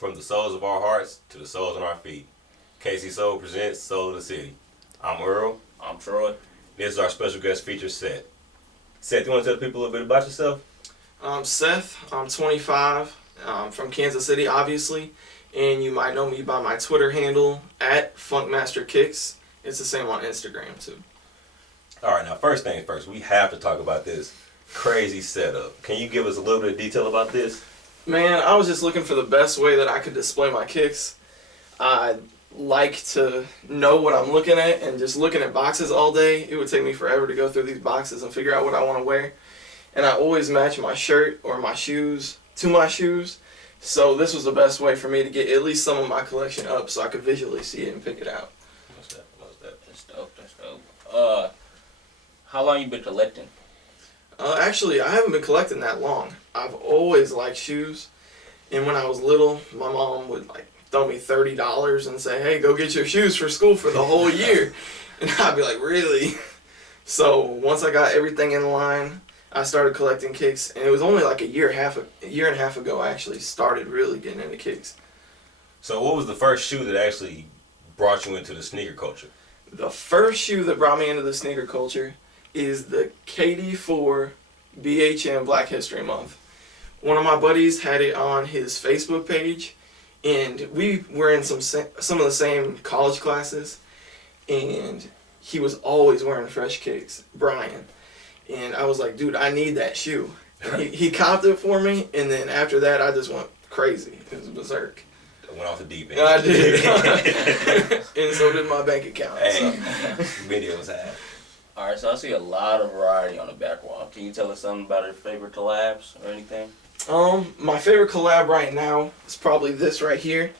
From the soles of our hearts to the soles on our feet. KC Soul presents Soul of the City. I'm Earl. I'm Troy. This is our special guest feature, Seth. Seth, you want to tell the people a little bit about yourself? I'm Seth. I'm 25. I'm from Kansas City, obviously. And you might know me by my Twitter handle, @FunkMasterKicks. It's the same on Instagram, too. All right, now first things first, we have to talk about this crazy setup. Can you give us a little bit of detail about this? Man, I was just looking for the best way that I could display my kicks. I like to know what I'm looking at, and just looking at boxes all day, it would take me forever to go through these boxes and figure out what I want to wear. And I always match my shirt or my shoes to my shoes. So this was the best way for me to get at least some of my collection up so I could visually see it and pick it out. What's that? That's dope. How long you been collecting? Actually, I haven't been collecting that long. I've always liked shoes, and when I was little, my mom would throw me $30 and say, "Hey, go get your shoes for school for the whole year," and I'd be like, "Really?" So once I got everything in line, I started collecting kicks, and it was only like a year and a half ago I actually started really getting into kicks. So what was the first shoe that actually brought you into the sneaker culture? The first shoe that brought me into the sneaker culture is the KD4 BHM Black History Month. One of my buddies had it on his Facebook page, and we were in some of the same college classes, and he was always wearing fresh kicks, Brian. And I was like, dude, I need that shoe. And he copped it for me, and then after that, I just went crazy. It was berserk. I went off the deep end. I did. And so did my bank account. Hey, So. videos have. Alright, so I see a lot of variety on the back wall. Can you tell us something about your favorite collabs or anything? My favorite collab right now is probably this right here.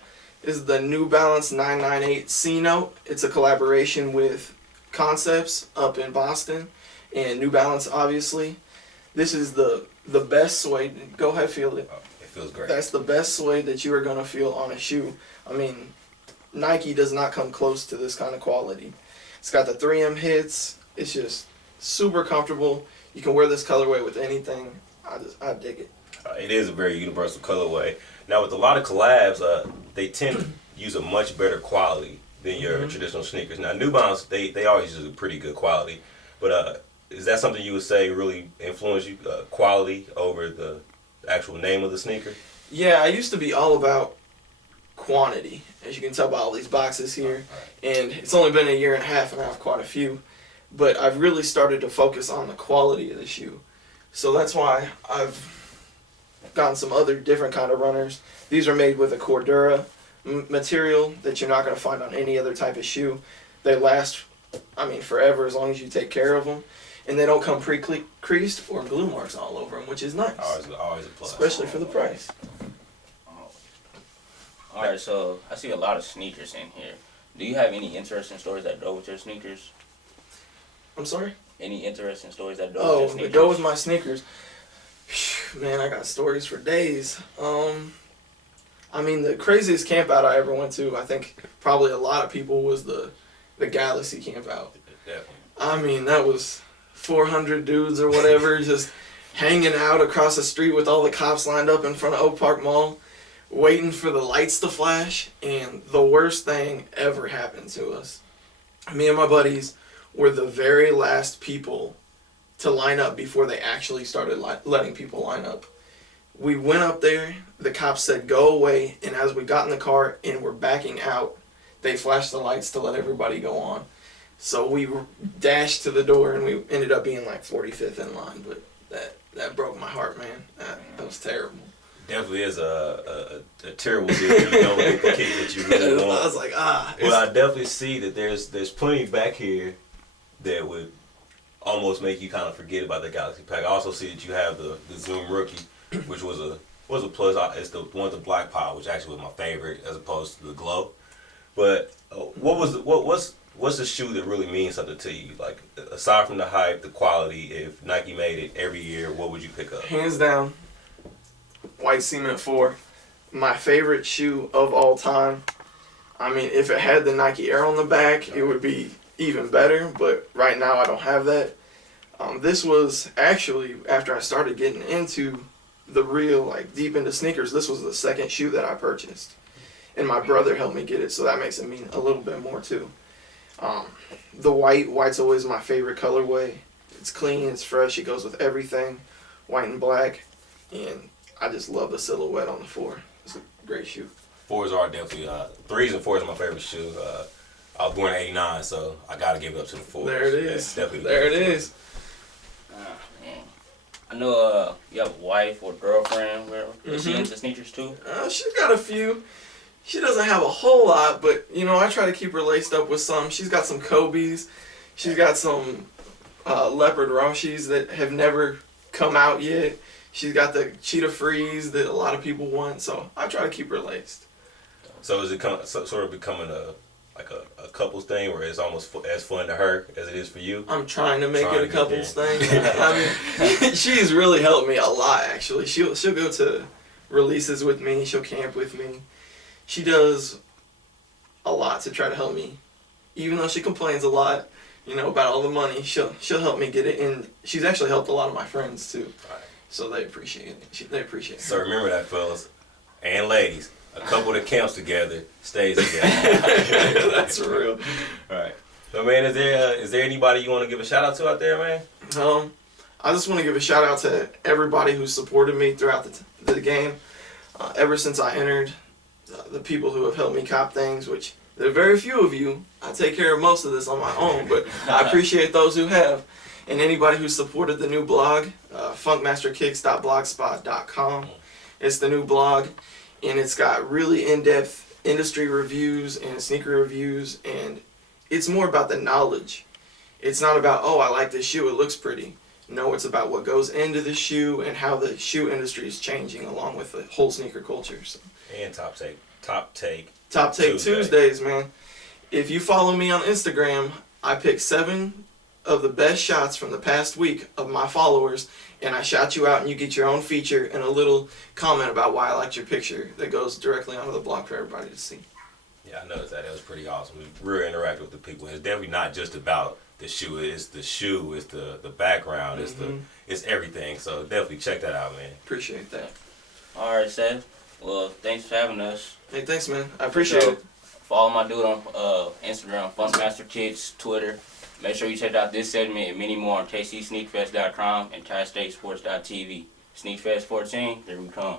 Is the New Balance 998 C-Note. It's a collaboration with Concepts up in Boston and New Balance, obviously. This is the best suede. Go ahead, feel it. Oh, it feels great. That's the best suede that you are going to feel on a shoe. I mean, Nike does not come close to this kind of quality. It's got the 3M hits. It's just super comfortable. You can wear this colorway with anything. I dig it. It is a very universal colorway. Now, with a lot of collabs, they tend to use a much better quality than your traditional sneakers. Now, New Balance, they always use a pretty good quality. But is that something you would say really influenced you, quality over the actual name of the sneaker? Yeah, I used to be all about quantity, as you can tell by all these boxes here. And it's only been a year and a half, and I have quite a few. But I've really started to focus on the quality of the shoe. So that's why I've gotten some other different kind of runners. These are made with a Cordura material that you're not going to find on any other type of shoe. They last, forever as long as you take care of them. And they don't come pre-creased or glue marks all over them, which is nice. Always a plus. Especially for the price. Alright, so I see a lot of sneakers in here. Do you have any interesting stories that go with your sneakers? I'm sorry? Any interesting stories that go with your Oh, sneakers? to go with my sneakers. Man, I got stories for days. The craziest camp out I ever went to, I think probably a lot of people, was the Galaxy camp out. Definitely. That was 400 dudes or whatever just hanging out across the street with all the cops lined up in front of Oak Park Mall, waiting for the lights to flash, and the worst thing ever happened to us. Me and my buddies were the very last people to line up before they actually started letting people line up. We went up there, the cops said go away, and as we got in the car and were backing out, they flashed the lights to let everybody go on. So we dashed to the door, and we ended up being like 45th in line, but that broke my heart, man. That was terrible. Definitely is a terrible deal if you don't get the kick that you really want. I was like, Well, I definitely see that there's plenty back here that would almost make you kind of forget about the Galaxy Pack. I also see that you have the Zoom Rookie, which was a plus. It's the one with the black pile, which actually was my favorite as opposed to the Glow. But what's the shoe that really means something to you? Like, aside from the hype, the quality, if Nike made it every year, what would you pick up? hands down, White Cement 4. My favorite shoe of all time. If it had the Nike Air on the back, it would be even better, but right now I don't have that. This was actually after I started getting into the real, like, deep into sneakers, this was the second shoe that I purchased. And my brother helped me get it, so that makes it mean a little bit more too. The white's always my favorite colorway. It's clean, it's fresh, it goes with everything, white and black, and I just love the silhouette on the 4. It's a great shoe. 4s are definitely 3s and 4s are my favorite shoes. I was born in '89, so I gotta give it up to the 4s. There it is. It's definitely There it is. Man. I know you have a wife or girlfriend. Is she Mhm. into sneakers too? She's got a few. She doesn't have a whole lot, but you know, I try to keep her laced up with some. She's got some Kobe's. She's got some leopard Roshis that have never come out yet. She's got the Cheetah Freeze that a lot of people want, so I try to keep her laced. So is it sort of becoming a couples thing where it's almost as fun to her as it is for you? I'm trying to make Trying it a to get couples there. thing. I mean, she's really helped me a lot, actually. She'll go to releases with me. She'll camp with me. She does a lot to try to help me. Even though she complains a lot, you know, about all the money, she'll help me get it. And she's actually helped a lot of my friends too. Right. So they appreciate it. They appreciate it. So remember that, fellas and ladies. A couple that camps together stays together. That's real. Right. So man, is there anybody you want to give a shout out to out there, man? I just want to give a shout out to everybody who supported me throughout the game. Ever since I entered, the people who have helped me cop things, which there are very few of you. I take care of most of this on my own, but I appreciate those who have. And anybody who supported the new blog, funkmasterkicks.blogspot.com. It's the new blog, and it's got really in-depth industry reviews and sneaker reviews, and it's more about the knowledge. It's not about, oh, I like this shoe, it looks pretty. No, it's about what goes into the shoe and how the shoe industry is changing along with the whole sneaker culture. So. And Top Take Tuesdays, man. If you follow me on Instagram, I pick 7 of the best shots from the past week of my followers, and I shout you out and you get your own feature and a little comment about why I liked your picture that goes directly onto the blog for everybody to see. Yeah, I noticed that. That was pretty awesome. We real interactive with the people. It's definitely not just about the shoe. It's the shoe. It's the background. It's everything. So definitely check that out, man. Appreciate that. All right, Seth. Well, thanks for having us. Hey, thanks, man. I appreciate it. Follow my dude on Instagram, Funkmasterkicks, Twitter. Make sure you check out this segment and many more on KCSneakFest.com and TriStateSports.tv. Sneakfest 14, here we come.